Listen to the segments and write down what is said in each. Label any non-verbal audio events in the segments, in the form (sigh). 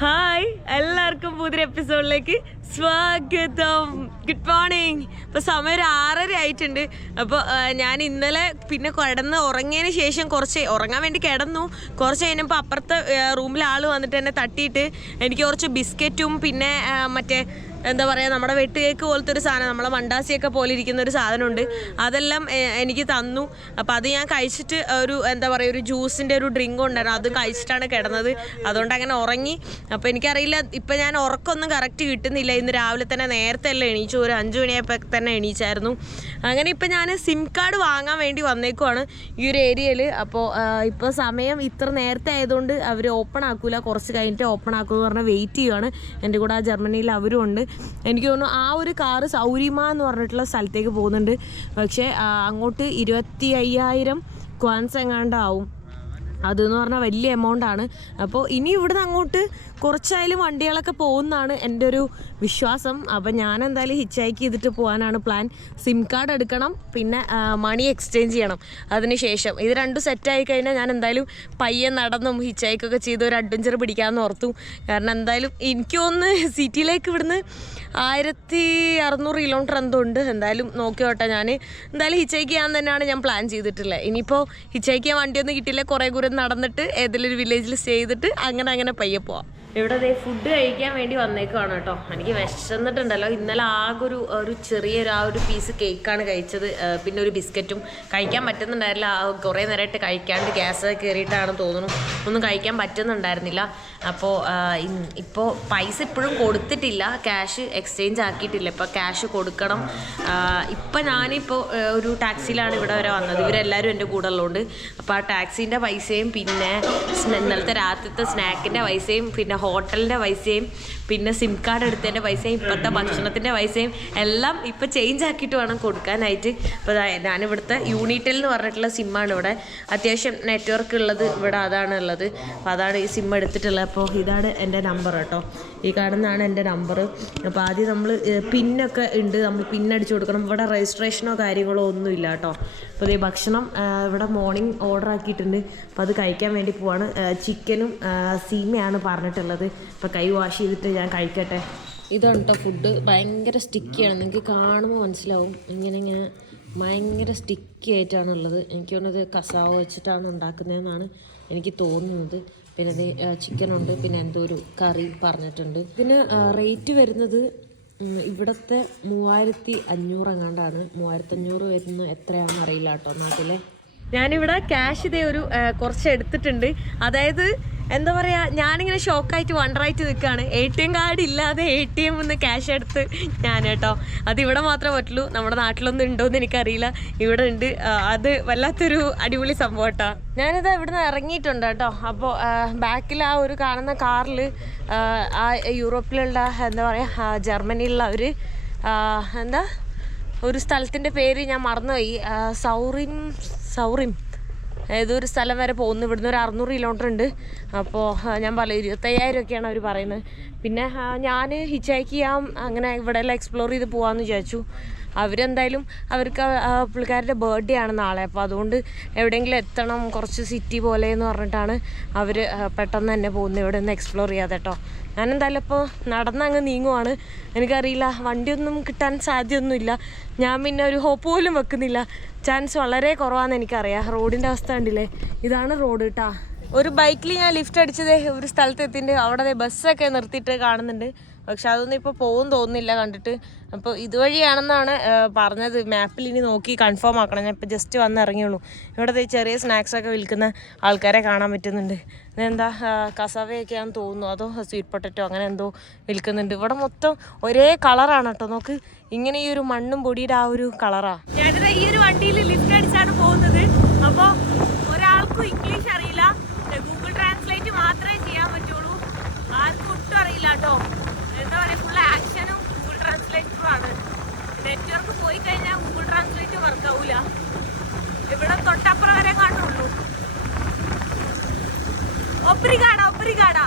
Hi എല്ലാവർക്കും പുതിയ എപ്പിസോഡിലേക്ക് സ്വാഗതം. ഗുഡ് മോർണിംഗ് ഇപ്പോൾ സമയം ഒരു ആറര ആയിട്ടുണ്ട്. അപ്പോൾ ഞാൻ ഇന്നലെ പിന്നെ കിടന്ന് ഉറങ്ങിയതിന് ശേഷം കുറച്ച് ഉറങ്ങാൻ വേണ്ടി കിടന്നു. കുറച്ച് കഴിഞ്ഞപ്പോൾ അപ്പുറത്തെ റൂമിൽ ആൾ വന്നിട്ട് എന്നെ തട്ടിയിട്ട് എനിക്ക് കുറച്ച് ബിസ്ക്കറ്റും പിന്നെ മറ്റേ എന്താ പറയുക നമ്മുടെ വെട്ട് കേക്ക് പോലത്തെ ഒരു സാധനം നമ്മളെ മണ്ടാസിയൊക്കെ പോലെ ഇരിക്കുന്ന ഒരു സാധനമുണ്ട്. അതെല്ലാം എനിക്ക് തന്നു. അപ്പം അത് ഞാൻ കഴിച്ചിട്ട് ഒരു എന്താ പറയുക ഒരു ജ്യൂസിന്റെ ഒരു ഡ്രിങ്ക് ഉണ്ടായിരുന്നു. അത് കഴിച്ചിട്ടാണ് കിടന്നത്. അതുകൊണ്ട് അങ്ങനെ ഉറങ്ങി. അപ്പോൾ എനിക്കറിയില്ല ഇപ്പം ഞാൻ ഉറക്കമൊന്നും കറക്റ്റ് കിട്ടുന്നില്ല. ഇന്ന് രാവിലെ തന്നെ നേരത്തെ അല്ല എണീച്ചു. ഒരു അഞ്ച് മണിയായപ്പോൾ തന്നെ എണീച്ചായിരുന്നു. അങ്ങനെ ഇപ്പം ഞാൻ സിം കാർഡ് വാങ്ങാൻ വേണ്ടി വന്നേക്കുവാണ് ഈ ഒരു ഏരിയയിൽ അപ്പോൾ ഇപ്പോൾ സമയം ഇത്ര നേരത്തെ ആയതുകൊണ്ട് അവർ ഓപ്പൺ ആക്കൂല. കുറച്ച് കഴിഞ്ഞിട്ട് ഓപ്പൺ ആക്കുമെന്ന് പറഞ്ഞാൽ വെയിറ്റ് ചെയ്യുവാണ്. എന്റെ കൂടെ ആ ജർമ്മനിയിൽ അവരും ഉണ്ട്. എനിക്ക് തോന്നുന്നു ആ ഒരു കാറ് സൗരിമ എന്ന് പറഞ്ഞിട്ടുള്ള സ്ഥലത്തേക്ക് പോകുന്നുണ്ട്. പക്ഷേ അങ്ങോട്ട് ഇരുപത്തി അയ്യായിരം ക്വാൻസ് എങ്ങാണ്ടാവും അതെന്ന് പറഞ്ഞാൽ വലിയ എമൗണ്ട് ആണ്. അപ്പോൾ ഇനി ഇവിടുന്ന് അങ്ങോട്ട് കുറച്ചായാലും വണ്ടികളൊക്കെ പോകുന്നതാണ് എന്റെ ഒരു വിശ്വാസം. അപ്പം ഞാൻ എന്തായാലും ഹിച്ച് ഹൈക്ക് ചെയ്തിട്ട് പോകാനാണ് പ്ലാൻ സിം കാർഡ് എടുക്കണം പിന്നെ മണി എക്സ്ചേഞ്ച് ചെയ്യണം. അതിന് ശേഷം ഇത് രണ്ടും സെറ്റായി കഴിഞ്ഞാൽ ഞാൻ എന്തായാലും പയ്യെ നടന്നും ഹിച്ച് ഹൈക്കൊക്കെ ചെയ്ത് ഒരു അഡ്വഞ്ചർ പിടിക്കാമെന്ന് ഓർത്തു. കാരണം എന്തായാലും എനിക്ക് സിറ്റിയിലേക്ക് ഇവിടുന്ന് ആയിരത്തി അറുന്നൂറ് കിലോമീറ്റർ എന്തോ ഉണ്ട്. എന്തായാലും നോക്കിയോട്ടെ ഞാൻ എന്തായാലും ഹിച്ച് ഹൈക്ക് ചെയ്യാൻ തന്നെയാണ് ഞാൻ പ്ലാൻ ചെയ്തിട്ടുള്ളത് ഇനിയിപ്പോൾ ഹിച്ച് ഹൈക്ക് ചെയ്യാൻ വണ്ടിയൊന്നും കിട്ടിയില്ല. കുറേ ദൂരം നടന്നിട്ട് ഏതെങ്കിലും ഒരു വില്ലേജിൽ സ്റ്റേ ചെയ്തിട്ട് അങ്ങനെ അങ്ങനെ പയ്യെ പോവാം. ഇവിടെ ദേ ഫുഡ് കഴിക്കാൻ വേണ്ടി വന്നേക്കുവാണ് കേട്ടോ. എനിക്ക് വിശന്നിട്ടുണ്ടല്ലോ. ഇന്നലെ ആകെ ഒരു ഒരു ചെറിയൊരു ആ ഒരു പീസ് കേക്കാണ് കഴിച്ചത്. പിന്നെ ഒരു ബിസ്ക്കറ്റും. കഴിക്കാൻ പറ്റുന്നുണ്ടായിരുന്നില്ല. കുറേ നേരമായിട്ട് കഴിക്കാണ്ട് ഗ്യാസ് കയറിയിട്ടാണ് തോന്നുന്നു. ഒന്നും കഴിക്കാൻ പറ്റുന്നുണ്ടായിരുന്നില്ല. അപ്പോൾ ഇപ്പോൾ പൈസ ഇപ്പോഴും കൊടുത്തിട്ടില്ല. ക്യാഷ് എക്സ്ചേഞ്ച് ആക്കിയിട്ടില്ല. ഇപ്പോൾ ക്യാഷ് കൊടുക്കണം. ഇപ്പം ഞാനിപ്പോൾ ഒരു ടാക്സിയിലാണ് ഇവിടെ വരെ വന്നത്. ഇവരെല്ലാവരും എന്റെ കൂടെ ഉള്ളതുകൊണ്ട് അപ്പോൾ ആ ടാക്സീന്റെ പൈസയും പിന്നെ ഇന്നലത്തെ രാത്രിത്തെ സ്നാക്കിന്റെ പൈസയും പിന്നെ ഹോട്ടലിന്റെ പൈസയും പിന്നെ സിം കാർഡ് എടുത്തതിന്റെ പൈസയും ഇപ്പോഴത്തെ ഭക്ഷണത്തിന്റെ പൈസയും എല്ലാം ഇപ്പോൾ ചേഞ്ച് ആക്കിയിട്ട് വേണം കൊടുക്കാനായിട്ട്. ഇപ്പോൾ ഞാനിവിടുത്തെ യൂണിറ്റൽ എന്ന് പറഞ്ഞിട്ടുള്ള സിമ്മാണ് ഇവിടെ. അത്യാവശ്യം നെറ്റ്വർക്ക് ഉള്ളത് ഇവിടെ അതാണ് ഉള്ളത്. അപ്പോൾ അതാണ് ഈ സിം എടുത്തിട്ടുള്ളത്. അപ്പോൾ ഇതാണ് എന്റെ നമ്പർ കേട്ടോ. ഈ കാണുന്നതാണ് എന്റെ നമ്പർ അപ്പോൾ ആദ്യം നമ്മൾ പിന്നൊക്കെ ഉണ്ട്. നമ്മൾ പിന്നടിച്ചു കൊടുക്കണം. ഇവിടെ രജിസ്ട്രേഷനോ കാര്യങ്ങളോ ഒന്നും ഇല്ല കേട്ടോ. അപ്പോൾ ഈ ഭക്ഷണം ഇവിടെ മോർണിംഗ് ഓർഡർ ആക്കിയിട്ടുണ്ട്. അപ്പോൾ അത് കഴിക്കാൻ വേണ്ടി പോവാണ്. ചിക്കനും സീമയാണ് പറഞ്ഞിട്ടുള്ളത്. അപ്പോൾ കൈ വാഷ് ചെയ്തിട്ട് ഞാൻ കഴിക്കട്ടെ. ഇതാണ് കേട്ടോ ഫുഡ് ഭയങ്കര സ്റ്റിക്കിയാണ് നിങ്ങൾക്ക് കാണുമ്പോൾ മനസ്സിലാവും. ഇങ്ങനെ ഇങ്ങനെ ഭയങ്കര സ്റ്റിക്കി ആയിട്ടാണുള്ളത് എനിക്ക് തോന്നുന്നത് കസാവ് വെച്ചിട്ടാണ് ഉണ്ടാക്കുന്നതെന്നാണ് എനിക്ക് തോന്നുന്നത്. പിന്നെ അത് ചിക്കൻ ഉണ്ട്. പിന്നെ എന്തോ ഒരു കറി പറഞ്ഞിട്ടുണ്ട്. പിന്നെ റേറ്റ് വരുന്നത് ഇവിടുത്തെ മൂവായിരത്തി അഞ്ഞൂറ് എങ്ങാണ്ടാണ്. മൂവായിരത്തി അഞ്ഞൂറ് വരുന്ന എത്രയാണെന്ന് അറിയില്ല കേട്ടോ നാട്ടിലെ. ഞാനിവിടെ ക്യാഷ് ഇതേ ഒരു കുറച്ച് എടുത്തിട്ടുണ്ട്. അതായത് എന്താ പറയാ ഞാനിങ്ങനെ ഷോക്കായിട്ട് വണ്ടറായിട്ട് നിൽക്കുകയാണ് എ ടി എം കാർഡ് ഇല്ലാതെ എ ടി എം നിന്ന് ക്യാഷ് എടുത്ത് ഞാൻ കേട്ടോ അത് ഇവിടെ മാത്രമേ പറ്റുള്ളൂ. നമ്മുടെ നാട്ടിലൊന്നും ഉണ്ടോയെന്ന് എനിക്കറിയില്ല. ഇവിടെ ഉണ്ട്. അത് വല്ലാത്തൊരു അടിപൊളി സംഭവം കേട്ടോ ഞാനിത് ഇവിടുന്ന് ഇറങ്ങിയിട്ടുണ്ട് കേട്ടോ. അപ്പോൾ ബാക്കിൽ ആ ഒരു കാണുന്ന കാറിൽ ആ യൂറോപ്പിലുള്ള എന്താ പറയുക ജർമ്മനിയിലുള്ള ഒരു എന്താ ഒരു സ്ഥലത്തിന്റെ പേര് ഞാൻ മറന്നുപോയി. സൗറിം സൗറിം ഏതൊരു സ്ഥലം വരെ പോകുന്നു. ഇവിടുന്ന് ഒരു അറുന്നൂറ് കിലോമീറ്റർ ഉണ്ട്. അപ്പോൾ ഞാൻ പറയും ഇരുപത്തയ്യായിരം ഒക്കെയാണ് അവർ പറയുന്നത്. പിന്നെ ഞാൻ ഹിച്ചാക്ക് ചെയ്യാം അങ്ങനെ ഇവിടെ എല്ലാം എക്സ്പ്ലോർ ചെയ്ത് പോകാമെന്ന് വിചാരിച്ചു. അവരെന്തായാലും അവർക്ക് പുള്ളിക്കാരുടെ ബർത്ത്ഡേ ആണ് നാളെ. അപ്പോൾ അതുകൊണ്ട് എവിടെയെങ്കിലും എത്തണം. കുറച്ച് സിറ്റി പോലെ എന്ന് പറഞ്ഞിട്ടാണ് അവർ പെട്ടെന്ന് തന്നെ പോകുന്നത്. ഇവിടെ നിന്ന് എക്സ്പ്ലോർ ചെയ്യാതെ കേട്ടോ ഞാനെന്തായാലും ഇപ്പോൾ നടന്നങ്ങ് നീങ്ങുവാണ്. എനിക്കറിയില്ല വണ്ടിയൊന്നും കിട്ടാൻ സാധ്യമൊന്നുമില്ല ഞാൻ പിന്നെ ഒരു ഹോപ്പ് പോലും വെക്കുന്നില്ല. ചാൻസ് വളരെ കുറവാണെന്ന് എനിക്കറിയാം. റോഡിന്റെ അവസ്ഥ കണ്ടില്ലേ? ഇതാണ് റോഡ് കേട്ടോ ഒരു ബൈക്കിൽ ഞാൻ ലിഫ്റ്റ് അടിച്ചത് ഒരു സ്ഥലത്ത് എത്തിയിട്ട് അവിടെ ബസ്സൊക്കെ നിർത്തിയിട്ട് കാണുന്നുണ്ട്. പക്ഷെ അതൊന്നും ഇപ്പോൾ പോകും തോന്നുന്നില്ല. കണ്ടിട്ട് അപ്പോൾ ഇതുവഴിയാണെന്നാണ് പറഞ്ഞത്. മാപ്പിൽ ഇനി നോക്കി കൺഫേം ആക്കണം. ഞാൻ ഇപ്പോൾ ജസ്റ്റ് വന്ന് ഇറങ്ങിയുള്ളൂ. ഇവിടെ ദേ ചെറിയ സ്നാക്സൊക്കെ വിൽക്കുന്ന ആൾക്കാരെ കാണാൻ പറ്റുന്നുണ്ട്. എന്താ കസവയൊക്കെയാന്ന് തോന്നുന്നു. അതോ സ്വീറ്റ് പൊട്ടറ്റോ അങ്ങനെ എന്തോ വിൽക്കുന്നുണ്ട്. ഇവിടെ മൊത്തം ഒരേ കളറാണ് കേട്ടോ. നോക്ക് ഇങ്ങനെ ഈ ഒരു മണ്ണും പൊടിയുടെ ആ ഒരു കളറാണ് ഞാനിത് ഈ ഒരു വണ്ടിയിൽ ലിഫ്റ്റ് അടിച്ചാണ് പോകുന്നത്. അപ്പോൾ ഒരാൾക്കും ഇംഗ്ലീഷ് അറിയില്ല. ഗൂഗിൾ ട്രാൻസ്ലേറ്റ് മാത്രമേ ചെയ്യാൻ പറ്റുള്ളൂ. ആർക്കും ഒട്ടും അറിയില്ല കേട്ടോ എന്താ പറയുക ഫുൾ ആക്ഷനും ഗൂഗിൾ ട്രാൻസ്ലേറ്ററും ആണ് നെറ്റ്വർക്ക് പോയി കഴിഞ്ഞാൽ ഗൂഗിൾ ട്രാൻസ്ലേറ്റ് വർക്ക് ആവൂല. ഇവിടെ തൊട്ടപ്പുറം വരെ കാണുള്ളൂ ഒപ്രികാട ഒപ്രികാട.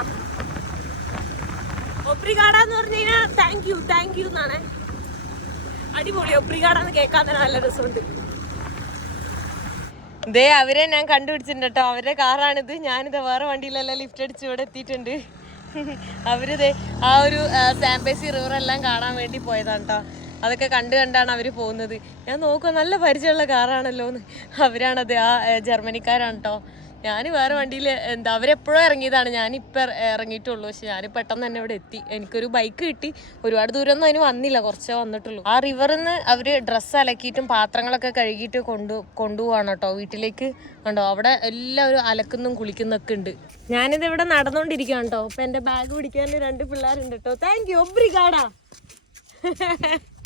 ഒപ്രികാട എന്ന് പറഞ്ഞു കഴിഞ്ഞാൽ താങ്ക് യു താങ്ക് യു എന്നാണ്. അടിപൊളി ഒബ്രിഗാഡ എന്ന് കേൾക്കാൻ തന്നെ നല്ല രസമുണ്ട്. ദേ അവരെ ഞാൻ കണ്ടുപിടിച്ചിട്ടുണ്ട് കേട്ടോ. അവരുടെ കാറാണിത്. ഞാനിത് വേറെ വണ്ടിയിലെല്ലാം ലിഫ്റ്റ് അടിച്ച് ഇവിടെ എത്തിയിട്ടുണ്ട്. അവരിത് ആ ഒരു സാമ്പേസി റിവർ എല്ലാം കാണാൻ വേണ്ടി പോയതാണ് കേട്ടോ. അതൊക്കെ കണ്ടു കണ്ടാണ് അവർ പോകുന്നത്. ഞാൻ നോക്കുക നല്ല പരിചയമുള്ള കാറാണല്ലോ എന്ന്. അവരാണത്. ആ ജർമ്മനിക്കാരാണ് കേട്ടോ ഞാൻ വേറെ വണ്ടിയിൽ എന്താ അവരെപ്പോഴും ഇറങ്ങിയതാണ്. ഞാനിപ്പോൾ ഇറങ്ങിയിട്ടുള്ളൂ. പക്ഷെ ഞാൻ പെട്ടെന്ന് തന്നെ ഇവിടെ എത്തി. എനിക്കൊരു ബൈക്ക് കിട്ടി. ഒരുപാട് ദൂരമൊന്നും അതിന് വന്നില്ല. കുറച്ചേ വന്നിട്ടുള്ളൂ. ആ റിവറിൽ നിന്ന് അവർ ഡ്രസ്സ് അലക്കിയിട്ടും പാത്രങ്ങളൊക്കെ കഴുകിയിട്ട് കൊണ്ടു കൊണ്ടുപോവാണ് കേട്ടോ വീട്ടിലേക്ക് കണ്ടോ അവിടെ എല്ലാവരും അലക്കുന്നും കുളിക്കുന്നൊക്കെ ഉണ്ട്. ഞാനിത് ഇവിടെ നടന്നുകൊണ്ടിരിക്കുകയാണ് കേട്ടോ അപ്പം എന്റെ ബാഗ് പിടിക്കാൻ രണ്ട് പിള്ളേരുണ്ട് കേട്ടോ താങ്ക് യു ഒബ്രിഗാടാ (laughs)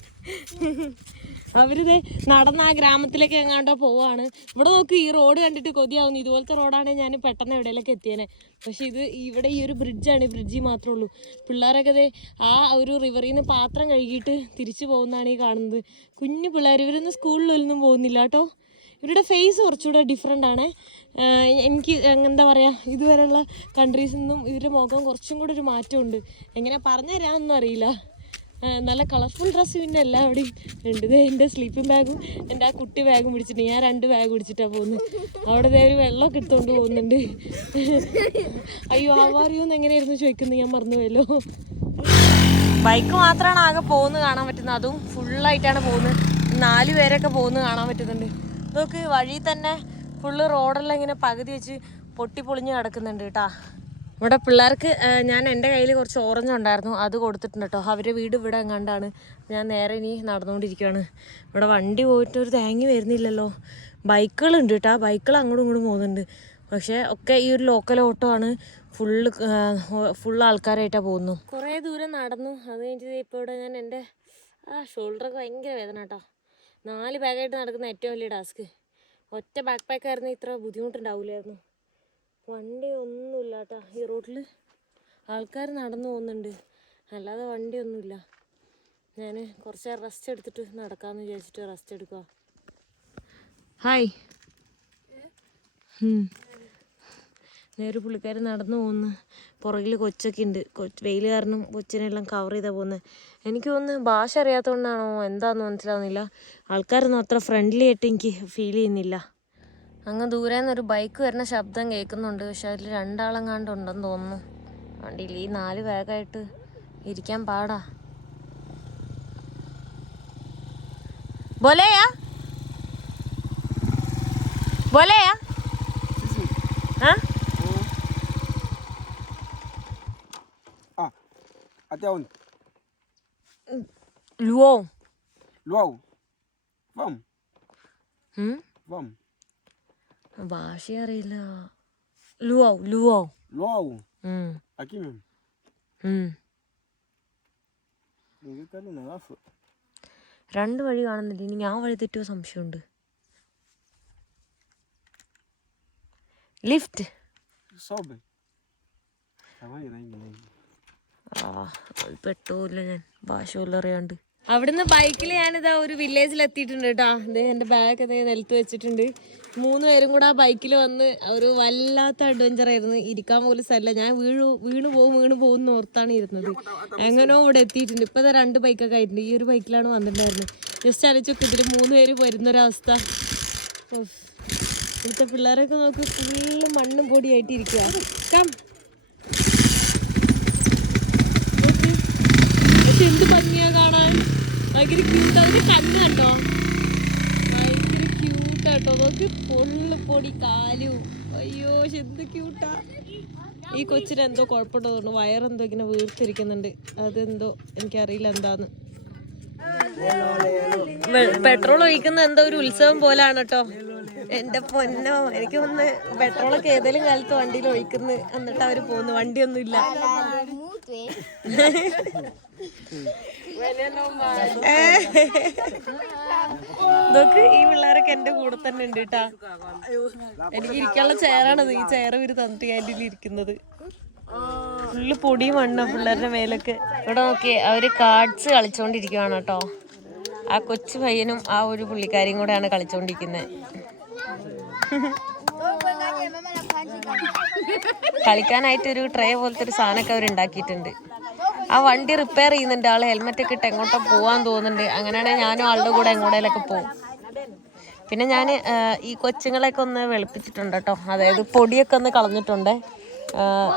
അവരിത് നടന്ന് ആ ഗ്രാമത്തിലേക്ക് എങ്ങാണ്ടോ പോവാണ്. ഇവിടെ നോക്ക് ഈ റോഡ് കണ്ടിട്ട് കൊതിയാവുന്നു. ഇതുപോലത്തെ റോഡാണ് ഞാൻ പെട്ടെന്ന് എവിടെയെല്ലാം എത്തിയേനെ. പക്ഷെ ഇത് ഇവിടെ ഈ ഒരു ബ്രിഡ്ജാണ്. ഈ ബ്രിഡ്ജിൽ മാത്രമേ ഉള്ളൂ. പിള്ളേരൊക്കെ ആ ഒരു റിവറിൽ നിന്ന് പാത്രം കഴുകിയിട്ട് തിരിച്ചു പോകുന്നതാണ് ഈ കാണുന്നത്. കുഞ്ഞു പിള്ളേർ ഇവരൊന്നും സ്കൂളിലൊന്നും പോകുന്നില്ല കേട്ടോ. ഇവരുടെ ഫേസ് കുറച്ചുകൂടെ ഡിഫറെന്റ് ആണ്. എനിക്ക് എന്താ പറയുക ഇതുവരെയുള്ള കൺട്രീസിൽ നിന്നും ഇവരുടെ മുഖം കുറച്ചും കൂടെ ഒരു മാറ്റമുണ്ട്. എങ്ങനെ പറഞ്ഞു തരാമെന്നൊന്നും അറിയില്ല. നല്ല കളർഫുൾ ഡ്രസ്സ് പിന്നെ എല്ലാവിടെയും ഉണ്ട്. എന്റെ സ്ലീപ്പിംഗ് ബാഗും എന്റെ ആ കുട്ടി ബാഗും പിടിച്ചിട്ട് ഞാൻ രണ്ട് ബാഗ് പിടിച്ചിട്ടാണ് പോകുന്നത് അവിടെ ദേ ഒരു വെള്ളമൊക്കെ എടുത്തുകൊണ്ട് പോകുന്നുണ്ട്. അയ്യോ ആവാറിയോന്ന് എങ്ങനെയായിരുന്നു ചോദിക്കുന്നത്? ഞാൻ മറന്നുപോയല്ലോ. ബൈക്ക് മാത്രമാണ് ആകെ പോകുന്നത് കാണാൻ പറ്റുന്നത്. അതും ഫുള്ളായിട്ടാണ് പോകുന്നത്. നാല് പേരൊക്കെ പോകുന്നത് കാണാൻ പറ്റുന്നുണ്ട്. നോക്ക് വഴി തന്നെ ഫുള്ള് റോഡെല്ലാം ഇങ്ങനെ പകുതി വെച്ച് പൊട്ടി പൊളിഞ്ഞ് കിടക്കുന്നുണ്ട് കേട്ടാ. ഇവിടെ പിള്ളേർക്ക് ഞാൻ എന്റെ കയ്യിൽ കുറച്ച് ഓറഞ്ച് ഉണ്ടായിരുന്നു. അത് കൊടുത്തിട്ടുണ്ട് കേട്ടോ. അവരുടെ വീട് ഇവിടെ എങ്ങാണ്ടാണ്. ഞാൻ നേരെ ഇനി നടന്നുകൊണ്ടിരിക്കുകയാണ്. ഇവിടെ വണ്ടി പോയിട്ട് ഒരു തേങ്ങി വരുന്നില്ലല്ലോ. ബൈക്കുകളുണ്ട് കേട്ടോ. ബൈക്കുകൾ അങ്ങോട്ടും ഇങ്ങോട്ടും പോകുന്നുണ്ട്. പക്ഷേ ഒക്കെ ഈ ഒരു ലോക്കൽ ഓട്ടോ ആണ് ഫുള്ള് ഫുൾ ആൾക്കാരായിട്ടാണ് പോകുന്നു. കുറേ ദൂരം നടന്നു. അത് കഴിഞ്ഞിട്ട് ഇപ്പോൾ ഇവിടെ ഞാൻ എന്റെ ആ ഷോൾഡറൊക്കെ ഭയങ്കര വേദന കേട്ടോ. നാല് ബാഗായിട്ട് നടക്കുന്ന ഏറ്റവും വലിയ ടാസ്ക് ഒറ്റ ബാക്ക് പാക്കായിരുന്നു ഇത്ര ബുദ്ധിമുട്ടുണ്ടാവില്ലായിരുന്നു വണ്ടി ഒന്നുമില്ല കേട്ടോ ഈ റോഡിൽ ആൾക്കാർ നടന്നു പോകുന്നുണ്ട്. അല്ലാതെ വണ്ടിയൊന്നുമില്ല. ഞാൻ കുറച്ച് റെസ്റ്റ് എടുത്തിട്ട് നടക്കാമെന്ന് വിചാരിച്ചിട്ട് റെസ്റ്റ് എടുക്കുക ഹായ് നേരെ പുള്ളിക്കാർ നടന്നു പോകുന്നു. പുറകിൽ കൊച്ചൊക്കെ ഉണ്ട്. കൊച്ച് വെയിൽ കാരണം കൊച്ചിനെല്ലാം കവർ ചെയ്താൽ പോകുന്നത് എനിക്ക് തോന്നുന്നു ഭാഷ അറിയാത്തതുകൊണ്ടാണോ എന്താണെന്ന് മനസ്സിലാവുന്നില്ല. ആൾക്കാരൊന്നും അത്ര ഫ്രണ്ട്ലി ആയിട്ട് എനിക്ക് ഫീൽ ചെയ്യുന്നില്ല. അങ്ങ് ദൂരെ നിന്നൊരു ബൈക്ക് വരുന്ന ശബ്ദം കേൾക്കുന്നുണ്ട് പക്ഷെ അതിൽ രണ്ടാളെങ്ങാണ്ട് ഉണ്ടെന്ന് തോന്നുന്നു വണ്ടിയിൽ ഈ നാല് ബാഗായിട്ട് ഇരിക്കാൻ പാടാ ബോലെയാ ബോലെയാ até onde? Luau Luau. Vamos, Hum? vamos. ഭാഷ അറിയില്ല ലുവോ. ലുവോ. ഉം, Aqui mesmo. ഉം. രണ്ട് വഴി കാണുന്നില്ല. ഇനി ഞാൻ വഴി തെറ്റുമോ സംശയമുണ്ട്. Lift Sobe. പെട്ടൂല്ല ഞാൻ. ഭാഷ പോലും അറിയാണ്ട്. അവിടുന്ന് ബൈക്കിൽ ഞാനിതാ ഒരു വില്ലേജിൽ എത്തിയിട്ടുണ്ട് കേട്ടോ അതേ എന്റെ ബാഗ് അതേ നിലത്ത് വെച്ചിട്ടുണ്ട്. മൂന്ന് പേരും കൂടെ ആ ബൈക്കിൽ വന്ന് ഒരു വല്ലാത്ത അഡ്വഞ്ചർ ആയിരുന്നു. ഇരിക്കാൻ പോലും സ്ഥലമില്ല. ഞാൻ വീണു വീണ് പോകും വീണ് പോകും ഓർത്താണ് ഇരുന്നത്. എങ്ങനെയോ ഇവിടെ എത്തിയിട്ടുണ്ട്. ഇപ്പൊ ദാ രണ്ട് ബൈക്കൊക്കെ ആയിട്ടുണ്ട്. ഈ ഒരു ബൈക്കിലാണ് വന്നിട്ടുണ്ടായിരുന്നത്. ജസ്റ്റ് അലച്ചൊക്കെ ഇതിൽ മൂന്ന് പേര് വരുന്നൊരവസ്ഥ. ഇവിടുത്തെ പിള്ളേരൊക്കെ നോക്ക് ഫുള്ള് മണ്ണും പൊടിയായിട്ടിരിക്കുക കം എന്ത് ഭംഗിയാ. ഭയങ്കര ക്യൂട്ട് അതിന് കണ്ണ് കണ്ടോ? ഭയങ്കര ക്യൂട്ട് കേട്ടോ നോക്ക് പൊള്ളു പൊടി കാലും. അയ്യോ എന്ത് ക്യൂട്ടാ ഈ കൊച്ചിന് എന്തോ കുഴപ്പമുണ്ടോ തോന്നുന്നു. വയറെന്തോ ഇങ്ങനെ വീർത്തിരിക്കുന്നുണ്ട്. അതെന്തോ എനിക്കറിയില്ല എന്താന്ന്. പെട്രോൾ ഒഴിക്കുന്ന എന്തോ ഒരു ഉത്സവം പോലാണ് കേട്ടോ എന്റെ പൊന്നോ എനിക്ക് ഒന്ന് പെട്രോളൊക്കെ ഏതെങ്കിലും കാലത്ത് വണ്ടിയിൽ ഒഴിക്കുന്നു എന്നിട്ട് അവർ പോകുന്നു. വണ്ടിയൊന്നും ഇല്ല. നോക്ക് ഈ പിള്ളേരൊക്കെ എന്റെ കൂടെ തന്നെ ഉണ്ട് കേട്ടാ. എനിക്ക് ഇരിക്കാനുള്ള ചെയറാണത് ഈ ചെയർ ഇവർ തന്നിട്ട് ക്യാന്റീനിൽ ഇരിക്കുന്നത്. ഫുള്ള് പൊടി മണ്ണ പിള്ളേരുടെ മേലൊക്കെ. ഇവിടെ നോക്കിയേ അവർ കാർഡ്സ് കളിച്ചോണ്ടിരിക്കുവാണ് കേട്ടോ. ആ കൊച്ചു പയ്യനും ആ ഒരു പുള്ളിക്കാരിയും കൂടെയാണ് കളിച്ചോണ്ടിരിക്കുന്നത് കളിക്കാനായിട്ട് ഒരു ട്രേ പോലത്തെ ഒരു സാധനമൊക്കെ അവർ ഉണ്ടാക്കിയിട്ടുണ്ട്. ആ വണ്ടി റിപ്പയർ ചെയ്യുന്നുണ്ട്. ആൾ ഹെൽമെറ്റ് ഒക്കെ ഇട്ട് എങ്ങോട്ടോ പോവാൻ തോന്നുന്നുണ്ട്. അങ്ങനെയാണെങ്കിൽ ഞാനും ആളുടെ കൂടെ എങ്ങോട്ടേലൊക്കെ പോകും പിന്നെ ഞാൻ ഈ കൊച്ചുങ്ങളെയൊക്കെ ഒന്ന് വെളുപ്പിച്ചിട്ടുണ്ട് കേട്ടോ. അതായത് പൊടിയൊക്കെ ഒന്ന് കളഞ്ഞിട്ടുണ്ട്.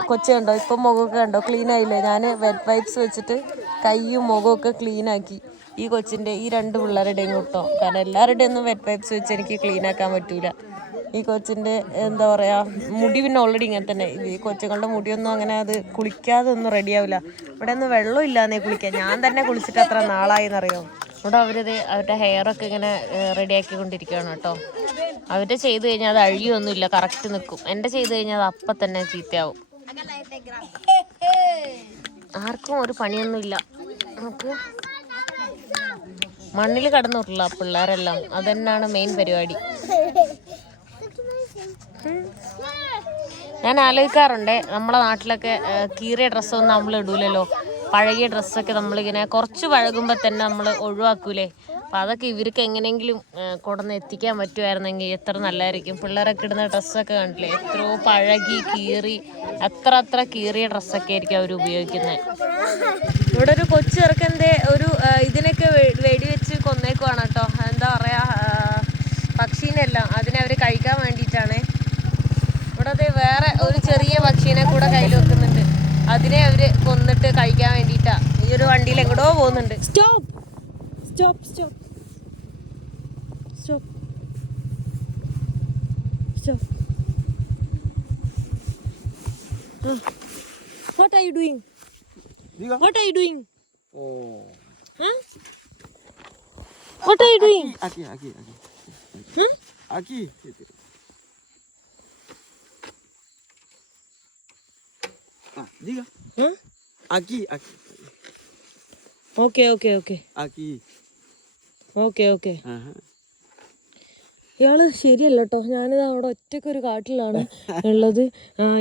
കൊച്ചു കണ്ടോ? ഇപ്പം മുഖമൊക്കെ കണ്ടോ? ക്ലീൻ ആയില്ലേ? ഞാൻ വെറ്റ് വൈപ്സ് വെച്ചിട്ട് കൈയും മുഖമൊക്കെ ക്ലീൻ ആക്കി. ഈ കൊച്ചിന്റെ ഈ രണ്ട് പിള്ളേരുടെയും കൂട്ടോ. കാരണം എല്ലാവരുടെയും ഒന്നും വെറ്റ് വൈപ്സ് വെച്ച് എനിക്ക് ക്ലീൻ ആക്കാൻ പറ്റൂല. ഈ കൊച്ചിന്റെ എന്താ പറയുക മുടി പിന്നെ ഓൾറെഡി ഇങ്ങനെ തന്നെ. ഈ കൊച്ചുങ്ങളുടെ മുടിയൊന്നും അങ്ങനെ അത് കുളിക്കാതെ ഒന്നും റെഡിയാവില്ല ഇവിടെ ഒന്നും വെള്ളം ഇല്ലാന്നേ കുളിക്കാൻ. ഞാൻ തന്നെ കുളിച്ചിട്ട് അത്ര നാളായി എന്നറിയോ ഇവിടെ അവരത് അവരുടെ ഹെയറൊക്കെ ഇങ്ങനെ റെഡിയാക്കിക്കൊണ്ടിരിക്കുകയാണ് കേട്ടോ. അവരുടെ ചെയ്ത് കഴിഞ്ഞാൽ അത് അഴിയൊന്നുമില്ല കറക്റ്റ് നിൽക്കും. എന്റെ ചെയ്ത് കഴിഞ്ഞാൽ അത് അപ്പം തന്നെ ചീത്തയാവും. ആർക്കും ഒരു പണിയൊന്നുമില്ല. നമുക്ക് മണ്ണിൽ കടന്നുരുള്ള പിള്ളേരെല്ലാം. അതന്നെയാണ് മെയിൻ പരിപാടി. ഞാൻ ആലോചിക്കാറുണ്ട് നമ്മളെ നാട്ടിലൊക്കെ കീറിയ ഡ്രസ്സൊന്നും നമ്മൾ ഇടൂലല്ലോ. പഴകിയ ഡ്രസ്സൊക്കെ നമ്മളിങ്ങനെ കുറച്ച് പഴകുമ്പോൾ തന്നെ നമ്മൾ ഒഴിവാക്കൂലേ. അപ്പം അതൊക്കെ ഇവർക്ക് എങ്ങനെയെങ്കിലും കൊണ്ടുവന്ന് എത്തിക്കാൻ പറ്റുമായിരുന്നെങ്കിൽ എത്ര നല്ലതായിരിക്കും. പിള്ളേരൊക്കെ ഇടുന്ന ഡ്രസ്സൊക്കെ കണ്ടില്ലേ എത്രയോ പഴകി കീറി അത്ര അത്ര കീറിയ ഡ്രസ്സൊക്കെ ആയിരിക്കും അവർ ഉപയോഗിക്കുന്നത്. ഇവിടെ ഒരു കൊച്ചു ചെറുക്കന്റെ ഒരു ഇതിനൊക്കെ വെടിവെച്ച് കൊന്നേക്കുവാണ് കേട്ടോ. എന്താ പറയാ ആ, പക്ഷീനെല്ലാം അതിനെ അവർ കഴിക്കാൻ വേണ്ടിയിട്ടാണ്. ഇവിടെ ദേ വേറെ ഒരു ചെറിയ പക്ഷീനെ കൂടെ കയ്യിൽ വെക്കുന്നുണ്ട്. അതിനെ അവർ കൊന്നിട്ട് കഴിക്കാൻ വേണ്ടിയിട്ടാണ് ഈ ഒരു വണ്ടിയിൽ എങ്ങോട്ടോ പോകുന്നുണ്ട്. Stop stop stop stop stop what are you doing Diga. What are you doing Oh. What are you doing Aquí, aquí, aquí. Aquí. Ah, diga. Aquí, aquí. Okay okay okay Aquí. Okay okay Ajá. ഇയാൾ ശരിയല്ല കേട്ടോ ഞാനിത് അവിടെ ഒറ്റയ്ക്ക് ഒരു കാട്ടിലാണ് ഉള്ളത്.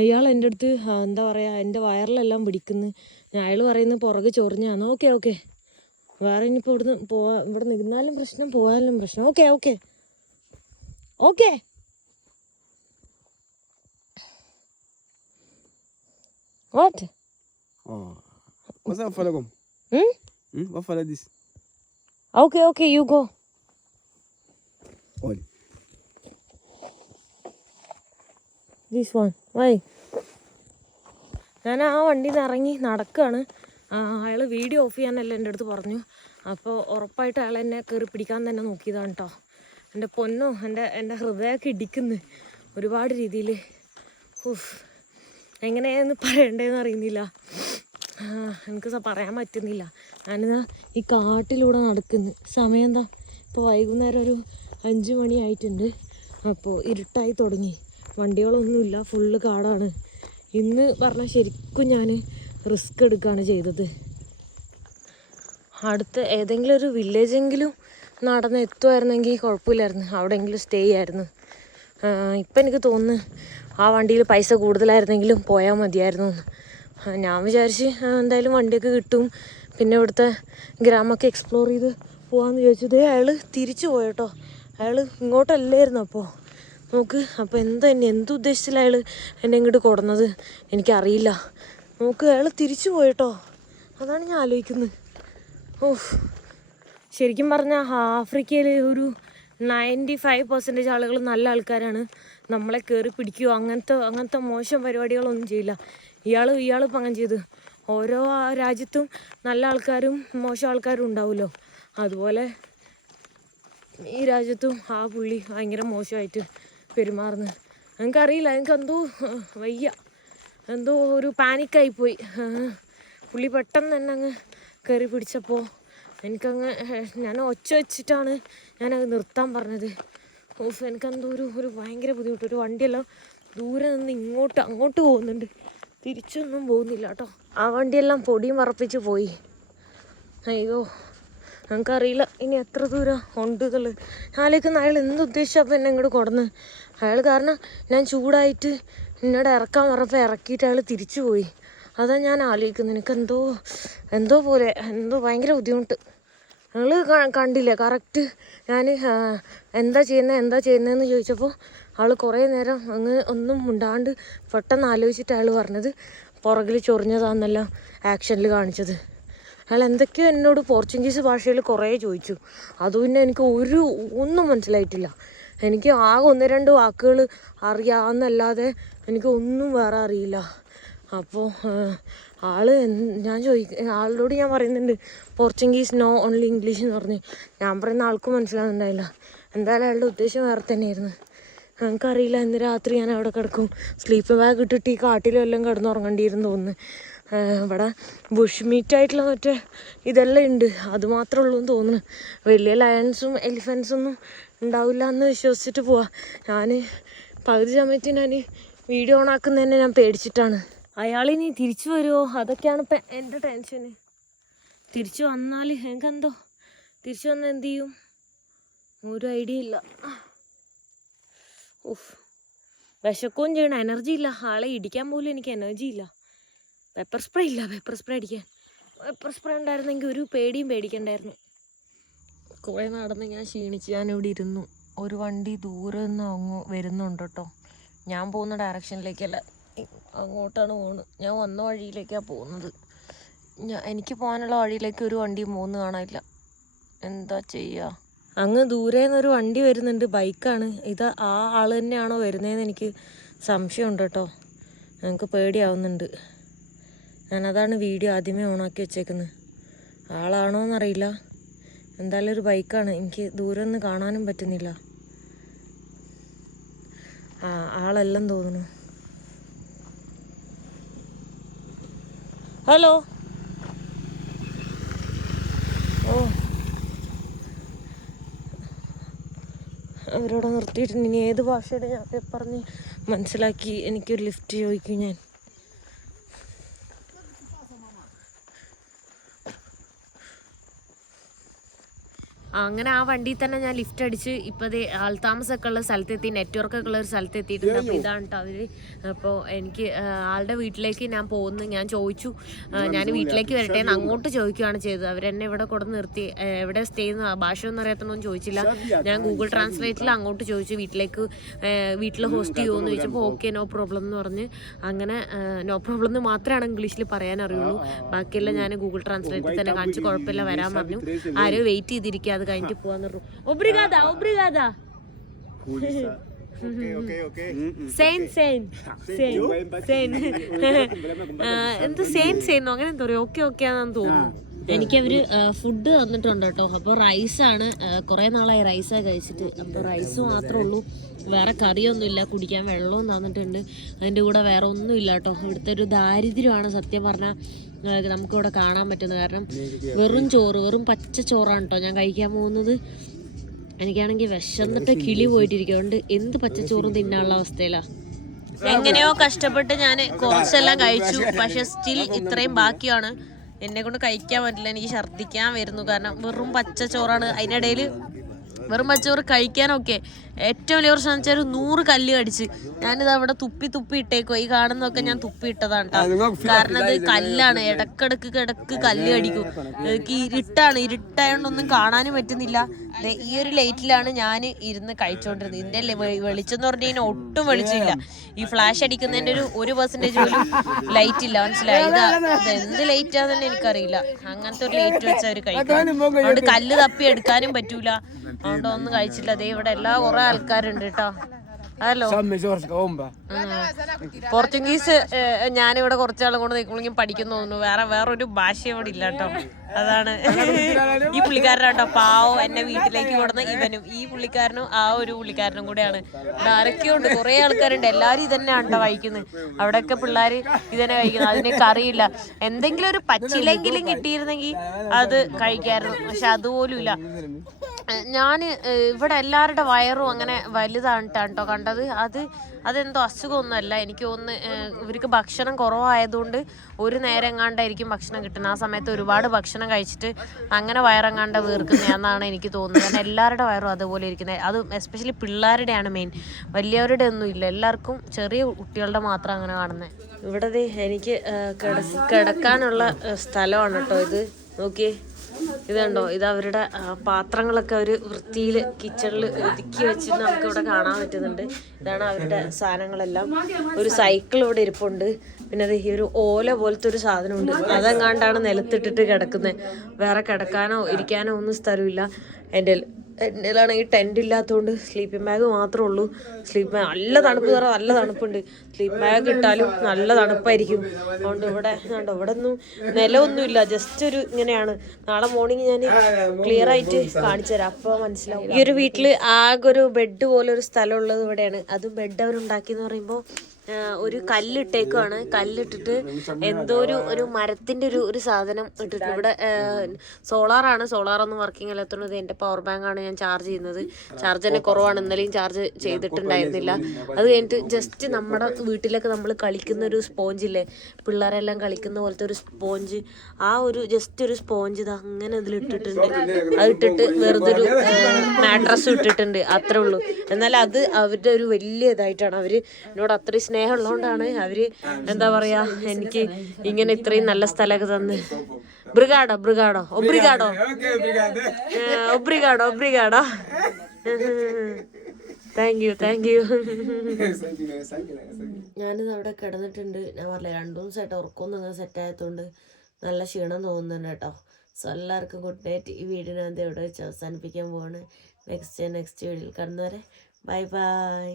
ഇയാൾ എന്റെ അടുത്ത് എന്താ പറയാ എന്റെ വയറിലെല്ലാം പിടിക്കുന്നു. അയാൾ പറയുന്നത് പുറകെ ചൊറിഞ്ഞാണ് ഓക്കെ ഓക്കെ. വേറെ ഇനിയിപ്പോൾ ഇവിടുന്ന് പോവാ ഇവിടെ നിന്നാലും പ്രശ്നം പോയാലും പ്രശ്നം. Okay okay. Okay what Oh. What's up, fella? Come. Hmm? Hmm? What fella this? Okay okay you go On. This one why ഞാൻ ആ വണ്ടിയിൽ നിന്ന് ഇറങ്ങി നടക്കുകയാണ് അയാൾ വീഡിയോ ഓഫ് ചെയ്യാനല്ല എന്റെ അടുത്ത് പറഞ്ഞു അപ്പോൾ ഉറപ്പായിട്ട് അയാൾ എന്നെ കയറി പിടിക്കാൻ തന്നെ നോക്കിയതാണ് കേട്ടോ എന്റെ പൊന്നോ എന്റെ എന്റെ ഹൃദയമൊക്കെ ഇടിക്കുന്നു. ഒരുപാട് രീതിയിൽ ഉഫ്. എങ്ങനെയാന്ന് പറയണ്ടേന്ന് അറിയുന്നില്ല. എനിക്ക് പറയാൻ പറ്റുന്നില്ല. ഞാനിതാ ഈ കാട്ടിലൂടെ നടക്കുന്നു. സമയം എന്താ ഇപ്പോൾ വൈകുന്നേരം ഒരു അഞ്ച് മണിയായിട്ടുണ്ട് അപ്പോൾ ഇരുട്ടായി തുടങ്ങി. വണ്ടികളൊന്നുമില്ല ഫുള്ള് കാടാണ്. ഇന്ന് പറഞ്ഞാൽ ശരിക്കും ഞാൻ റിസ്ക് എടുക്കുകയാണ് ചെയ്തത്. അടുത്ത ഏതെങ്കിലും ഒരു വില്ലേജെങ്കിലും നടന്ന് എത്തുമായിരുന്നെങ്കിൽ കുഴപ്പമില്ലായിരുന്നു അവിടെയെങ്കിലും സ്റ്റേ ആയിരുന്നു. ഇപ്പം എനിക്ക് തോന്നുന്നു ആ വണ്ടിയിൽ പൈസ കൂടുതലായിരുന്നെങ്കിലും പോയാൽ മതിയായിരുന്നു. ഞാൻ വിചാരിച്ച് എന്തായാലും വണ്ടിയൊക്കെ കിട്ടും. പിന്നെ ഇവിടുത്തെ ഗ്രാമമൊക്കെ എക്സ്പ്ലോർ ചെയ്ത് പോകാമെന്ന് ചോദിച്ചത് അയാൾ തിരിച്ചു പോയട്ടോ. അയാൾ ഇങ്ങോട്ടല്ലായിരുന്നു അപ്പോൾ നോക്ക് അപ്പോൾ എന്താ എന്നെ എന്ത് ഉദ്ദേശത്തിലാണ് അയാൾ എന്നെ ഇങ്ങോട്ട് കൊടുന്നത് എനിക്കറിയില്ല. നോക്ക് അയാൾ തിരിച്ചു പോയട്ടോ. അതാണ് ഞാൻ ആലോചിക്കുന്നത് ഓഹ് ശരിക്കും പറഞ്ഞാൽ ആഫ്രിക്കയിൽ ഒരു നയന്റി ഫൈവ് പെർസെന്റേജ് ആളുകൾ നല്ല ആൾക്കാരാണ്. നമ്മളെ കയറി പിടിക്കുകയോ അങ്ങനത്തെ അങ്ങനത്തെ മോശം പരിപാടികളൊന്നും ചെയ്യില്ല. ഇയാൾ ഇയാളിപ്പോൾ അങ്ങനെ ചെയ്ത്. ഓരോ രാജ്യത്തും നല്ല ആൾക്കാരും മോശം ആൾക്കാരും ഉണ്ടാവുമല്ലോ അതുപോലെ ഈ രാജ്യത്തും ആ പുള്ളി ഭയങ്കര മോശമായിട്ട് പെരുമാറുന്നു. എനിക്കറിയില്ല എനിക്ക് എന്തോ വയ്യ. എന്തോ ഒരു പാനിക്കായിപ്പോയി പുള്ളി പെട്ടെന്ന് തന്നെ അങ്ങ് കയറി പിടിച്ചപ്പോൾ എനിക്കങ്ങ് ഞാൻ ഒച്ച വെച്ചിട്ടാണ് ഞാനത് നിർത്താൻ പറഞ്ഞത്. ഓഫ് എനിക്കെന്തോ ഒരു ഒരു ഭയങ്കര ബുദ്ധിമുട്ട്. ഒരു വണ്ടിയെല്ലാം ദൂരെ നിന്ന് ഇങ്ങോട്ട് അങ്ങോട്ട് പോകുന്നുണ്ട്. തിരിച്ചൊന്നും പോകുന്നില്ല കേട്ടോ. ആ വണ്ടിയെല്ലാം പൊടിയും വറപ്പിച്ച് പോയി. അയ്യോ ഞങ്ങൾക്കറിയില്ല ഇനി എത്ര ദൂരം ഉണ്ട് എന്നുള്ളത് ആലോചിക്കുന്ന അയാൾ എന്ത് ഉദ്ദേശിച്ചപ്പോൾ എന്നെ ഇങ്ങോട്ട് കൊടുന്ന് അയാൾ കാരണം ഞാൻ ചൂടായിട്ട് എന്നോട് ഇറക്കാൻ പറഞ്ഞപ്പോൾ ഇറക്കിയിട്ട് അയാൾ തിരിച്ചു പോയി. അതാ ഞാൻ ആലോചിക്കുന്നത്. എനിക്ക് എന്തോ എന്തോ പോലെ എന്തോ ഭയങ്കര ബുദ്ധിമുട്ട്. ഞങ്ങൾ കണ്ടില്ല? കറക്റ്റ് ഞാൻ എന്താ ചെയ്യുന്നത് എന്താ ചെയ്യുന്നതെന്ന് ചോദിച്ചപ്പോൾ ആൾ കുറേ നേരം അങ്ങ് ഒന്നും മുണ്ടാണ്ട് പെട്ടെന്ന് ആലോചിച്ചിട്ട് അയാൾ പറഞ്ഞത് പുറകിൽ ചൊറിഞ്ഞതാണെന്നല്ല ആക്ഷനിൽ കാണിച്ചത്. അയാൾ എന്തൊക്കെയോ എന്നോട് പോർച്ചുഗീസ് ഭാഷയിൽ കുറേ ചോദിച്ചു. അത് പിന്നെ എനിക്ക് ഒരു ഒന്നും മനസ്സിലായിട്ടില്ല. എനിക്ക് ആകെ ഒന്ന് രണ്ട് വാക്കുകൾ അറിയാമെന്നല്ലാതെ എനിക്ക് ഒന്നും വേറെ അറിയില്ല. അപ്പോൾ ആൾ ഞാൻ ചോദിക്ക ആളോട് ഞാൻ പറയുന്നുണ്ട് പോർച്ചുഗീസ് നോ ഓൺലി ഇംഗ്ലീഷ് എന്ന് പറഞ്ഞ്. ഞാൻ പറയുന്ന ആൾക്കും മനസ്സിലാവുന്നുണ്ടായില്ല. എന്തായാലും അയാളുടെ ഉദ്ദേശം വേറെ തന്നെയായിരുന്നു. ഞങ്ങൾക്കറിയില്ല ഇന്ന് രാത്രി ഞാൻ അവിടെ കിടക്കും. സ്ലീപ്പ് ബാഗ് ഇട്ടിട്ട് ഈ കാട്ടിലും എല്ലാം കിടന്നുറങ്ങേണ്ടിയിരുന്നു തോന്നുന്നു. ഇവിടെ ബുഷ് മീറ്റായിട്ടുള്ള മറ്റേ ഇതെല്ലാം ഉണ്ട്. അത് മാത്രമേ ഉള്ളൂ എന്ന് തോന്നുന്നു. വലിയ ലയൺസും എലിഫൻസൊന്നും ഉണ്ടാവില്ല എന്ന് വിശ്വസിച്ചിട്ട് പോവാ. ഞാൻ പകുതി സമയത്ത് ഞാൻ വീഡിയോ ഓൺ ആക്കുന്നതന്നെ ഞാൻ പേടിച്ചിട്ടാണ്. അയാളിനി തിരിച്ചു വരുമോ അതൊക്കെയാണ് ഇപ്പം എന്റെ ടെൻഷന് തിരിച്ചു വന്നാൽ എനിക്കെന്തോ തിരിച്ചു വന്നാൽ എന്ത് ചെയ്യും? ഒരു ഐഡിയ ഇല്ല. ഉഫ്. വിശക്കുകയും ചെയ്യണം. എനർജി ഇല്ല. ആളെ ഇടിക്കാൻ പോലും എനിക്ക് എനർജി ഇല്ല. പെപ്പർ സ്പ്രേ ഇല്ല. പെപ്പർ സ്പ്രേ അടിക്കാൻ. പെപ്പർ സ്പ്രേ ഉണ്ടായിരുന്നെങ്കിൽ ഒരു പേടിയും പേടിക്കണ്ടായിരുന്നു. കുറേ നടന്ന് ഞാൻ ക്ഷീണിച്ച് ഞാൻ ഇവിടെ ഇരുന്നു. ഒരു വണ്ടി ദൂരെ നിന്ന് അങ്ങ് വരുന്നുണ്ട് കേട്ടോ. ഞാൻ പോകുന്ന ഡയറക്ഷനിലേക്കല്ല അങ്ങോട്ടാണ് പോകുന്നത് ഞാൻ വന്ന വഴിയിലേക്കാണ് പോകുന്നത്. ഞാൻ എനിക്ക് പോകാനുള്ള വഴിയിലേക്ക് ഒരു വണ്ടിയും പോകുന്ന കാണാനില്ല. എന്താ ചെയ്യുക അങ്ങ് ദൂരെ നിന്നൊരു വണ്ടി വരുന്നുണ്ട്. ബൈക്കാണ്. ഇത് ആ ആൾ തന്നെയാണോ വരുന്നതെന്ന് എനിക്ക് സംശയമുണ്ട് കേട്ടോ. ഞങ്ങൾക്ക് പേടിയാവുന്നുണ്ട്. ഞാനതാണ് വീഡിയോ ആദ്യമേ ഓണാക്കി വെച്ചേക്കുന്നത് ആളാണോ എന്നറിയില്ല എന്തായാലും ഒരു ബൈക്കാണ്. എനിക്ക് ദൂരെ നിന്ന് കാണാനും പറ്റുന്നില്ല. ആ ആളെല്ലാം തോന്നുന്നു. ഹലോ. ഓ. അവരോട് നിർത്തിയിട്ടുണ്ട്. ഇനി ഏത് ഭാഷയുടെ ഞാൻ പറഞ്ഞ് മനസ്സിലാക്കി എനിക്കൊരു ലിഫ്റ്റ് ചോദിക്കും ഞാൻ. അങ്ങനെ ആ വണ്ടിയിൽ തന്നെ ഞാൻ ലിഫ്റ്റ് അടിച്ച് ഇപ്പോൾ ആൾതാമസമൊക്കെ ഉള്ള സ്ഥലത്തെത്തി നെറ്റ്വർക്ക് ഒക്കെ ഉള്ള ഒരു സ്ഥലത്ത് എത്തിയിട്ടുണ്ട് അപ്പോൾ ഇതാണ് കേട്ടോ അവർ അപ്പോൾ എനിക്ക് ആളുടെ വീട്ടിലേക്ക് ഞാൻ പോകുന്നു. ഞാൻ ചോദിച്ചു ഞാൻ വീട്ടിലേക്ക് വരട്ടെ എന്ന് അങ്ങോട്ട് ചോദിക്കുകയാണ് ചെയ്തത്. അവരെന്നെ ഇവിടെ കൊണ്ട് നിർത്തി എവിടെ സ്റ്റേ ചെയ്യുന്ന ഭാഷ ഒന്നും അറിയാത്തൊന്നും ചോദിച്ചില്ല. ഞാൻ ഗൂഗിൾ ട്രാൻസ്ലേറ്റിൽ അങ്ങോട്ട് ചോദിച്ചു വീട്ടിലേക്ക് വീട്ടിൽ ഹോസ്റ്റ് ചെയ്യുമോ എന്ന് ചോദിച്ചപ്പോൾ ഓക്കെ നോ പ്രോബ്ലം എന്ന് പറഞ്ഞ് അങ്ങനെ നോ പ്രോബ്ലം എന്ന് മാത്രമാണ് ഇംഗ്ലീഷിൽ പറയാൻ അറിയുള്ളൂ ബാക്കിയെല്ലാം ഞാൻ ഗൂഗിൾ ട്രാൻസ്ലേറ്റിൽ തന്നെ കാണിച്ച് കുഴപ്പമില്ല വരാൻ പറഞ്ഞു. ആരും വെയിറ്റ് ചെയ്തിരിക്കുക അത് കഴിഞ്ഞിട്ട് പോവാന്ന് പറഞ്ഞു ഒബ്രിഗാദ. ഒബ്രിഗാദ എന്ത് സെയിൻ സെയിന്നോ അങ്ങനെ എന്താ പറയാ ഓക്കെ ഓക്കെ ആണെന്ന് തോന്നുന്നു. എനിക്ക് അവർ ഫുഡ് തന്നിട്ടുണ്ട് കേട്ടോ. അപ്പോൾ റൈസാണ് കുറേ നാളായി റൈസാണ് കഴിച്ചിട്ട്. അപ്പോൾ റൈസ് മാത്രമേ ഉള്ളൂ. വേറെ കറിയൊന്നുമില്ല കുടിക്കാൻ വെള്ളവും തന്നിട്ടുണ്ട്. അതിന്റെ കൂടെ വേറെ ഒന്നുമില്ല കേട്ടോ. ഇവിടുത്തെ ഒരു ദാരിദ്ര്യമാണ് സത്യം പറഞ്ഞാൽ നമുക്കിവിടെ കാണാൻ പറ്റുന്നത് കാരണം വെറും ചോറ് വെറും പച്ച ചോറാണ് കേട്ടോ ഞാൻ കഴിക്കാൻ പോകുന്നത്. എനിക്കാണെങ്കിൽ വിശന്നിട്ട് കിളി പോയിട്ടിരിക്കുന്നുണ്ട് എന്ത് പച്ചച്ചോറും തിന്നാനുള്ള അവസ്ഥയിലാ. എങ്ങനെയോ കഷ്ടപ്പെട്ട് ഞാൻ കുറച്ചെല്ലാം കഴിച്ചു. പക്ഷെ സ്റ്റിൽ ഇത്രയും ബാക്കിയാണ്. എന്നെ കൊണ്ട് കഴിക്കാൻ പറ്റില്ല. എനിക്ക് ഛർദ്ദിക്കാൻ വരുന്നു. കാരണം വെറും പച്ച ചോറാണ്. അതിനിടയിൽ വെറും പച്ചോറ് കഴിക്കാനൊക്കെ ഏറ്റവും വലിയ പ്രശ്നം വെച്ചാൽ ഒരു നൂറ് കല്ല് കടിച്ച്. ഞാനിത് അവിടെ തുപ്പി തുപ്പി ഇട്ടേക്കോ. ഈ കാണുന്നൊക്കെ ഞാൻ തുപ്പി ഇട്ടതാണ് ട്ടോ. കാരണം ഇത് കല്ലാണ്. ഇടക്കിടക്ക് കിടക്ക് കല്ല് കടിക്കും. എനിക്ക് ഇരുട്ടാണ്. ഇരുട്ടായോണ്ടൊന്നും കാണാനും പറ്റുന്നില്ല. ഈ ഒരു ലൈറ്റിലാണ് ഞാൻ ഇരുന്ന് കഴിച്ചോണ്ടിരുന്നത്. ഇതിന്റെ വെളിച്ചം എന്ന് പറഞ്ഞു കഴിഞ്ഞാൽ ഒട്ടും വെളിച്ചില്ല. ഈ ഫ്ലാഷ് അടിക്കുന്നതിന്റെ ഒരു ഒരു പെർസെന്റേജ് പോലും ലൈറ്റ് ഇല്ല. മനസ്സിലായി? ഇതാ എന്ത് ലൈറ്റ് ആണെന്ന് എനിക്കറിയില്ല. അങ്ങനത്തെ ഒരു ലൈറ്റ് വെച്ചാൽ അവർ കഴിക്കും. അതുകൊണ്ട് കല്ല് തപ്പി എടുക്കാനും പറ്റൂല. അതുകൊണ്ട് ഒന്നും കഴിച്ചില്ല. അതേ ഇവിടെ എല്ലാ കുറെ ആൾക്കാരുണ്ട് കേട്ടോ. ഹലോ. പോർച്ചുഗീസ് ഞാനിവിടെ കുറച്ചാളും കൊണ്ട് നിൽക്കുമ്പോൾ പഠിക്കുന്നു തോന്നുന്നു. വേറെ വേറൊരു ഭാഷ ഇവിടെ ഇല്ല കേട്ടോ. അതാണ്. ഈ പുള്ളിക്കാരനാട്ടോ. പാവോ എന്നെ വീട്ടിലേക്ക് കൊടുന്ന ഇവനും ഈ പുള്ളിക്കാരനും ആ ഒരു പുള്ളിക്കാരനും കൂടെയാണ്. ആരൊക്കെയുണ്ട് കുറെ ആൾക്കാരുണ്ട്. എല്ലാരും ഇതന്നെയാണ് കേട്ടോ കഴിക്കുന്നത് അവിടെയൊക്കെ പിള്ളേര് ഇതന്നെ കഴിക്കുന്നത് അതിന് കറിയില്ല. എന്തെങ്കിലും ഒരു പച്ചിലെങ്കിലും കിട്ടിയിരുന്നെങ്കിൽ അത് കഴിക്കായിരുന്നു. പക്ഷെ അതുപോലും ഇല്ല. ഞാൻ ഇവിടെ എല്ലാവരുടെ വയറും അങ്ങനെ വലുതാണ് കേട്ടോ കണ്ടത്. അത് അതെന്തോ അസുഖമൊന്നുമല്ല. എനിക്ക് ഒന്ന് ഇവർക്ക് ഭക്ഷണം കുറവായതുകൊണ്ട് ഒരു നേരം എങ്ങാണ്ടായിരിക്കും ഭക്ഷണം കിട്ടുന്നത്. ആ സമയത്ത് ഒരുപാട് ഭക്ഷണം കഴിച്ചിട്ട് അങ്ങനെ വയറെങ്ങാണ്ട വീർക്കുന്നതെന്നാണ് എനിക്ക് തോന്നുന്നത്. കാരണം എല്ലാവരുടെ വയറും അതുപോലെ ഇരിക്കുന്നത്. അത് എസ്പെഷ്യലി പിള്ളേരുടെയാണ് മെയിൻ വലിയവരുടെ ഒന്നും ഇല്ല. എല്ലാവർക്കും ചെറിയ കുട്ടികളുടെ മാത്രം അങ്ങനെ കാണുന്നത്. ഇവിടെ എനിക്ക് കിടക്കാനുള്ള സ്ഥലമാണ് കേട്ടോ ഇത്. നോക്കിയേ. ഇതുണ്ടോ? ഇത് അവരുടെ പാത്രങ്ങളൊക്കെ അവർ വൃത്തിയിൽ കിച്ചണിൽ ഒതുക്കി വെച്ച് നമുക്ക് ഇവിടെ കാണാൻ പറ്റുന്നുണ്ട്. ഇതാണ് അവരുടെ സാധനങ്ങളെല്ലാം. ഒരു സൈക്കിൾ ഇവിടെ ഇരിപ്പുണ്ട്. പിന്നെ അത് ഈ ഒരു ഓല പോലത്തെ ഒരു സാധനമുണ്ട്. അതെങ്ങാണ്ടാണ് നിലത്തിട്ടിട്ട് കിടക്കുന്നത് വേറെ കിടക്കാനോ ഇരിക്കാനോ ഒന്നും സ്ഥലമില്ല. എന്റെ ഈ ടെന്റ് ഇല്ലാത്തതുകൊണ്ട് സ്ലീപ്പിംഗ് ബാഗ് മാത്രമേ ഉള്ളൂ. സ്ലീപ്പ് ബാഗ് നല്ല തണുപ്പ് കയറാൻ നല്ല തണുപ്പുണ്ട്. സ്ലീപ്പ് ബാഗ് ഇട്ടാലും നല്ല തണുപ്പായിരിക്കും. അതുകൊണ്ട് ഇവിടെ അതുകൊണ്ട് ഇവിടെ ഒന്നും നിലമൊന്നുമില്ല ജസ്റ്റ് ഒരു ഇങ്ങനെയാണ്. നാളെ മോർണിംഗ് ഞാൻ ക്ലിയർ ആയിട്ട് കാണിച്ചു തരാം. അപ്പോൾ മനസ്സിലാവും. ഈ ഒരു വീട്ടിൽ ആകെ ഒരു ബെഡ് പോലെ ഒരു സ്ഥലം ഉള്ളത് ഇവിടെയാണ്. അതും ബെഡ് അവരുണ്ടാക്കിയെന്ന് പറയുമ്പോൾ ഒരു കല്ലിട്ടേക്കുവാണ്. കല്ലിട്ടിട്ട് എന്തോ ഒരു ഒരു മരത്തിന്റെ ഒരു ഒരു സാധനം ഇട്ടിട്ട് ഇവിടെ സോളാറാണ്. സോളാർ ഒന്നും വർക്കിംഗ് അല്ലാത്തത് എന്റെ പവർ ബാങ്ക് ആണ് ഞാൻ ചാർജ് ചെയ്യുന്നത്. ചാർജ് തന്നെ കുറവാണ്. ഇന്നലെയും ചാർജ് ചെയ്തിട്ടുണ്ടായിരുന്നില്ല. അത് കഴിഞ്ഞിട്ട് ജസ്റ്റ് നമ്മുടെ വീട്ടിലൊക്കെ നമ്മൾ കളിക്കുന്ന ഒരു സ്പോഞ്ച് ഇല്ലേ? പിള്ളേരെല്ലാം കളിക്കുന്ന പോലത്തെ ഒരു സ്പോഞ്ച്. ആ ഒരു ജസ്റ്റ് ഒരു സ്പോഞ്ച് ഇത് അങ്ങനെ അതിൽ ഇട്ടിട്ടുണ്ട്. അത് ഇട്ടിട്ട് വെറുതെ ഒരു മാട്രസ് ഇട്ടിട്ടുണ്ട്. അത്രേ ഉള്ളൂ. എന്നാൽ അത് അവരുടെ ഒരു വലിയ ഇതായിട്ടാണ്. അവർ എന്നോട് അത്രയും സ്നേഹം ഉള്ളതുകൊണ്ടാണ് അവർ എന്താ പറയാ എനിക്ക് ഇങ്ങനെ ഇത്രയും നല്ല സ്ഥലമൊക്കെ തന്ന്. ബ്രിഗാഡോ ബ്രിഗാഡോ? ഒബ്രിഗാഡോ ഒബ്രിഗാഡോ ഒബ്രിഗാഡോ താങ്ക് യു താങ്ക് യു ഞാനിത് അവിടെ കിടന്നിട്ടുണ്ട്. ഞാൻ പറഞ്ഞ രണ്ടു ദിവസമായിട്ട് ഉറക്കമൊന്നും അങ്ങനെ സെറ്റ് ആയതുകൊണ്ട് നല്ല ക്ഷീണം തോന്നുന്നുണ്ട് കേട്ടോ. സോ എല്ലാവർക്കും ഗുഡ് നൈറ്റ് ഈ വീടിനകത്ത് എവിടെ വെച്ച് അവസാനിപ്പിക്കാൻ പോവാണ്. നെക്സ്റ്റ് നെക്സ്റ്റ് വീഡിയോയിൽ കാണുന്നവരെ ബൈ ബൈ